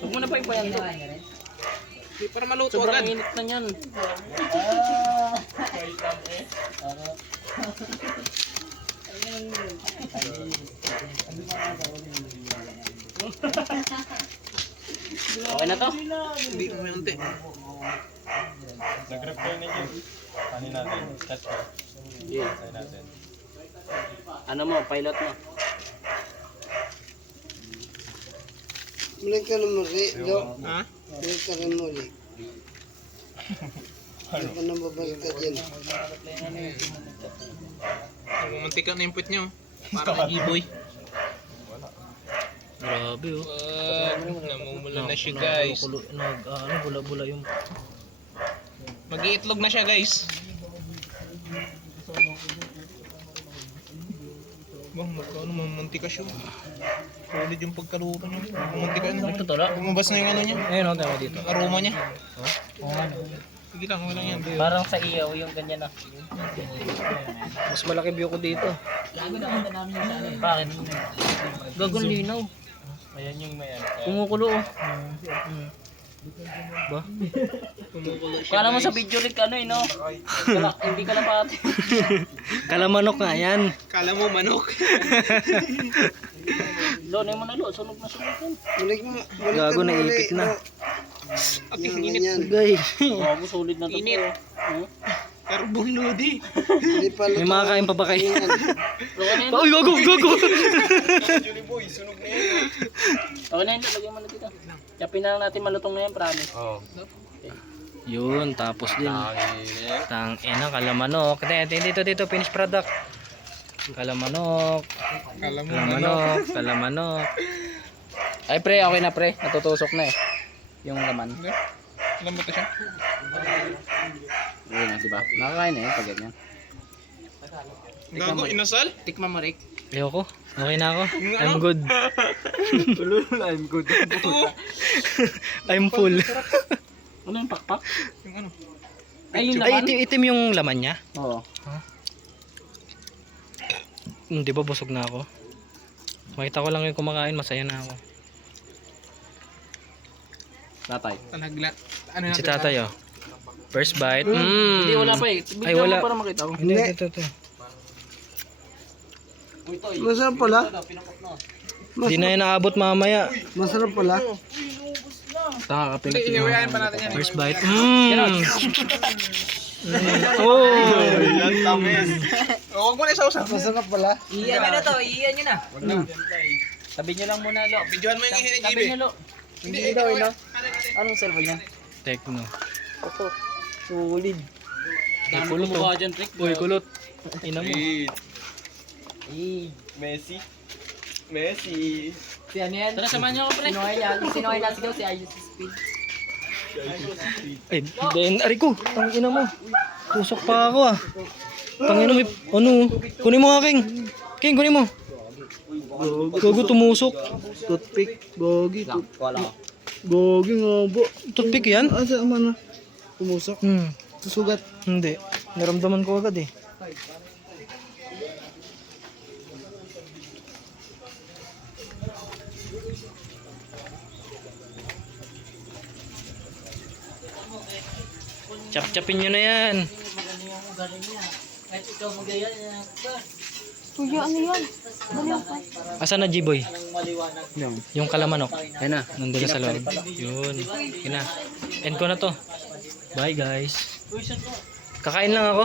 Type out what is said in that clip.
Huwag mo na pa ipayan to. Para maluto Sobrang agad. init na yan. Okay na to? Hindi mo may unti. Nag-repair na yun. Ano natin? Test mo. Yeah. Try natin. Ano mo, pilot mo? Balik ka na muli. Ha? Balik ka na muli. Ano ka nang babalik ka dyan? Mantika na yung puwet niyo. Parang iboy. Grabe oh. Namumula na siya guys. Bula-bula yung... Mag-iitlog na siya guys. Bang, magkano mamantika siya. Solid yung pagkaluto niya. Mamantika na. Nagtutula? Lumabas na yung ano niya. Ayun o, tama dito. Yung aroma niya. Sige lang, wala yan. Parang sa iyaw yung ganyan ah. Mas malaki view ko dito. Bakit? Gagon linaw. Ayan yung may ano. Kumukulo oh. Ba? Kumukulo siya Kala mo guys. sa video rig ano eh no? Hindi ka pati. Kalamanok nga yan. Kala mo manok. Lo, na mo na lo. Sunog na sunog yan. Balik mo. Balik ka Gago, na muli. naipit na. At Yan, init. ganyan. Guys, Bago solid na to. Init. Carbon lodi. Hindi pa may mga kain pa ba kayo? Pero ano yun? Ay, gago, gago! Julie boy, sunog na yun. Okay na yun, lagyan mo na dito. Yapin na lang natin malutong na yan, promise. Oo. Yun, tapos din. Tangin. Tang ina, kalamanok. Dito, finished product. Kalamanok, Kala mo manok. kalamanok, kalamanok. Ay pre, okay na pre. Natutusok na eh. Yung laman. Alam mo to siya? Ayun na, di ba? Nakakain na yun pag ganyan. Gago, inasal? Tikman mo, Rick. Ayoko. Okay na ako. Yung I'm ano? good. I'm good. Ito. I'm full. Ano yung pakpak? Yung ano? Ay, yung Ay, laman? itim yung laman niya. Oo. Di ba busog na ako? Makita ko lang yung kumakain, masaya na ako. Tatay. Tanagla. Ano Si natin? tatay oh. First bite. Hindi, wala pa eh. Ay, wala. Mo para makita ko. Hindi, ito. Masarap pala. Hindi na yan naabot mamaya. Masarap pala. Hindi, iniwayain pa natin yan. First bite. Oh! Yan, tamis. Huwag mo na isaw-saw. Masarap pala. Iyan nyo na to, iyan nyo na. Wag na. Tabi nyo lang muna, Lo. Videohan mo yung ihi ni Tabi JB. nyo, Lo. Hindi, daw, ikaw ino. eh. Anong cellphone niya? Tekno. Ito. Solid. Dami kumuha dyan, Rick. Uy, kulot. Ina mo. Messi. Messi. Si ano yan? Tara, samahan nyo ako, pre. Sinuhay na sigaw si Ayos Speed. Ay, then, ari ko. Tangina mo. Tusok pa ako ah. Tangina mo, ano? Kunin mo aking. King, kunin mo. Gago, tumusok. Toothpick. Gogi. Wala. Gogi nga ba? Toothpick yan? Asa man na? Pumusok. Susugat. Hindi. Naramdaman ko agad eh. Chap-chapin nyo na yan. Kuya, ano yan? Baliw pa. Asan na G-boy? Yung. Yung kalamanok. Yan na. Nandun na sa loob. Yun. Yun na. End ko na to. Bye guys. Kakain lang ako.